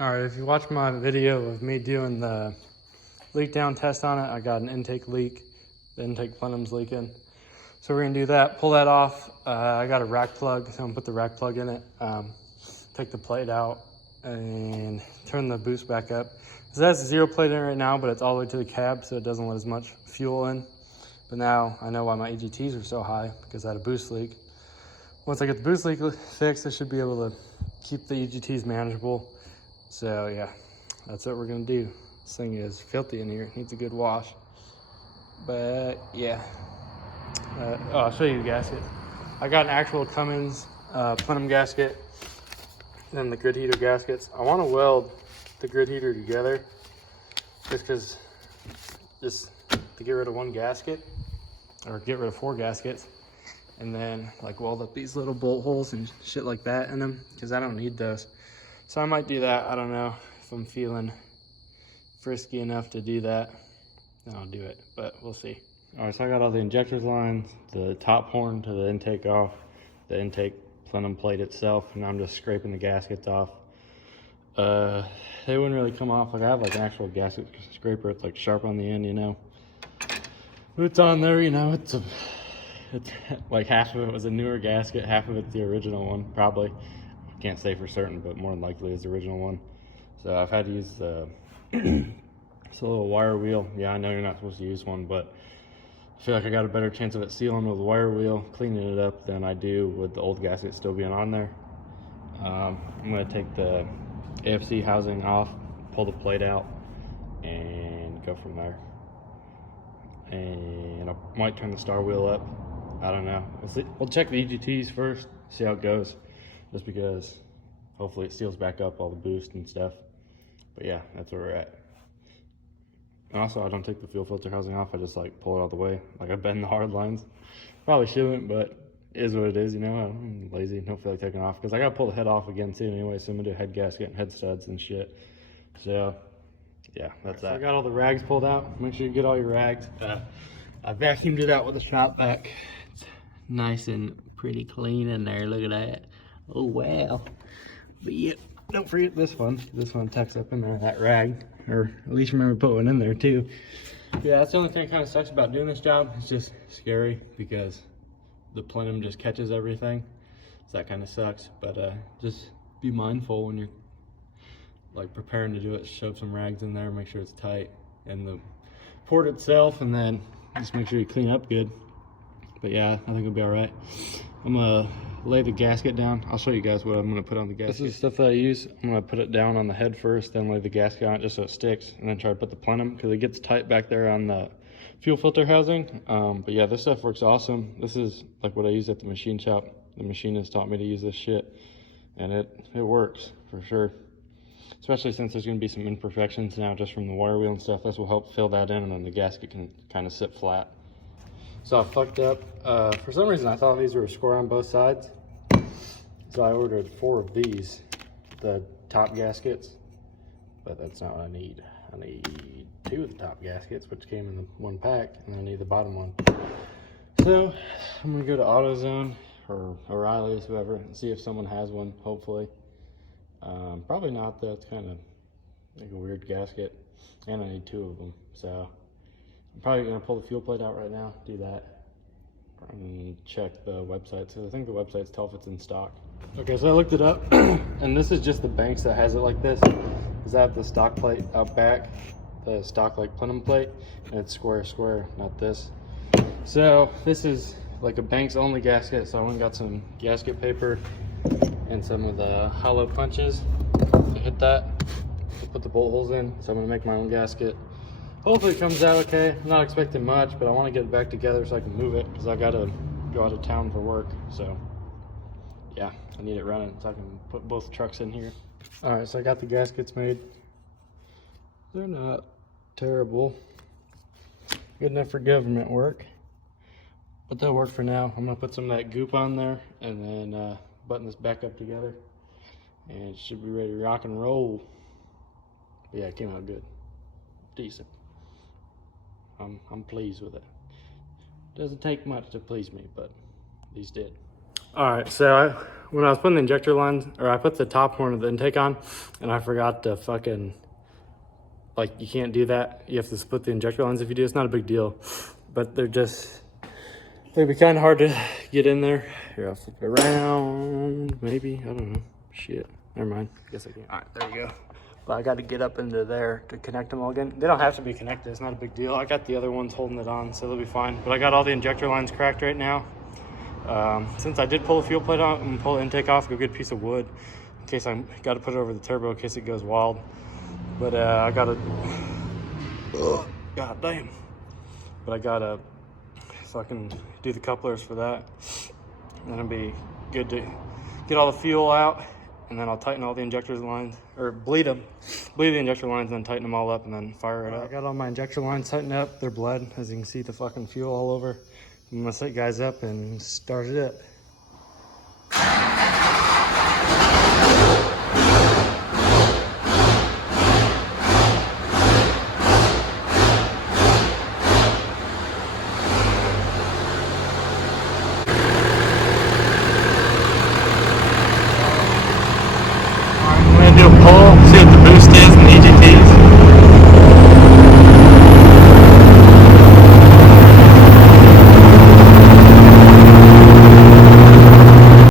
All right, if you watch my video of me doing the leak down test on it, I got an intake leak. The intake plenum's leaking. So we're gonna do that, pull that off. I got a rack plug, so I'm gonna put the rack plug in it, take the plate out and turn the boost back up. So that's 0 plate in right now, but it's all the way to the cab, so it doesn't let as much fuel in. But now I know why my EGTs are so high, because I had a boost leak. Once I get the boost leak fixed, I should be able to keep the EGTs manageable. So yeah, that's what we're gonna do. This thing is filthy in here, it needs a good wash. But yeah, I'll show you the gasket. I got an actual Cummins plenum gasket and the grid heater gaskets. I wanna weld the grid heater together just to get rid of one gasket, or get rid of 4 gaskets, and then like weld up these little bolt holes and shit like that in them, because I don't need those. So I might do that. I don't know if I'm feeling frisky enough to do that, then I'll do it, but we'll see. All right, so I got all the injectors lines, the top horn to the intake off, the intake plenum plate itself, and I'm just scraping the gaskets off. They wouldn't really come off. Like I have like an actual gasket scraper. It's like sharp on the end, you know. It's on there, you know. It's like half of it was a newer gasket, half of it's the original one, probably. Can't say for certain, but more than likely it's the original one. So I've had to use it's a little wire wheel. Yeah, I know you're not supposed to use one, but I feel like I got a better chance of it sealing with a wire wheel, cleaning it up, than I do with the old gasket still being on there. I'm gonna take the AFC housing off, pull the plate out, and go from there. And I might turn the star wheel up. I don't know. We'll check the EGTs first, see how it goes. Just because hopefully it seals back up all the boost and stuff. But yeah, that's where we're at. And also, I don't take the fuel filter housing off. I just like pull it all the way. Like I bend the hard lines. Probably shouldn't, but it is what it is, you know. I'm lazy, don't feel like taking it off, because I gotta pull the head off again too anyway, so I'm gonna do head gasket and head studs and shit. So yeah, that's that. So I got all the rags pulled out. Make sure you get all your rags. I vacuumed it out with a shop vac. It's nice and pretty clean in there, look at that. Oh wow. But yeah, don't forget this one. This one tucks up in there, that rag. Or at least remember put one in there too. Yeah, that's the only thing that kind of sucks about doing this job. It's just scary because the plenum just catches everything. So that kind of sucks. But just be mindful when you're like preparing to do it. Shove some rags in there, make sure it's tight. And the port itself, and then just make sure you clean up good. But yeah, I think it'll be all right. I'm gonna lay the gasket down. I'll show you guys what I'm gonna put on the gasket. This is stuff that I use. I'm gonna put it down on the head first, then lay the gasket on it just so it sticks, and then try to put the plenum, because it gets tight back there on the fuel filter housing. But yeah, this stuff works awesome. This is like what I use at the machine shop. The machinist taught me to use this shit, and it works for sure. Especially since there's gonna be some imperfections now just from the wire wheel and stuff. This will help fill that in, and then the gasket can kind of sit flat. So I fucked up. For some reason I thought these were square on both sides. So I ordered 4 of these, the top gaskets, but that's not what I need. I need 2 of the top gaskets, which came in the one pack, and I need the bottom one. So I'm gonna go to AutoZone or O'Reilly's, whoever, and see if someone has one, hopefully. Probably not though, it's kind of like a weird gasket, and I need 2 of them. So I'm probably gonna pull the fuel plate out right now, do that, and check the website. So I think the websites tell if it's in stock. Okay, so I looked it up, and this is just the Banks that has it like this. Because I have the stock plate out back, the stock like plenum plate, and it's square, not this. So this is like a Banks only gasket, so I went and got some gasket paper and some of the hollow punches to hit that, to put the bolt holes in. So I'm gonna make my own gasket. Hopefully it comes out okay. I'm not expecting much, but I want to get it back together so I can move it, because I gotta go out of town for work. So yeah, I need it running so I can put both trucks in here. All right, so I got the gaskets made. They're not terrible. Good enough for government work, but they'll work for now. I'm gonna put some of that goop on there and then button this back up together, and it should be ready to rock and roll. But yeah, it came out good, decent. I'm pleased with it. Doesn't take much to please me, but these did. All right, so when I was putting the injector lines, or I put the top horn of the intake on, and I forgot to fucking, like, you can't do that. You have to split the injector lines if you do. It's not a big deal, but they'd be kind of hard to get in there. Here, I'll flip it around, maybe, I don't know. Shit, never mind, I guess I can't. All right, there you go. But I got to get up into there to connect them all again. They don't have to be connected, it's not a big deal. I got the other ones holding it on, so they'll be fine. But I got all the injector lines cracked right now. Since I did pull the fuel plate out and pull the intake off, go get a piece of wood in case I got to put it over the turbo in case it goes wild. But I got to, god damn. But I got to fucking do the couplers for that. And then it'll be good to get all the fuel out, and then I'll tighten all the injector lines, or bleed the injector lines, and then tighten them all up, and then fire it up. I got all my injector lines tightened up. They're bled, as you can see, the fucking fuel all over. I'm gonna set guys up and start it up.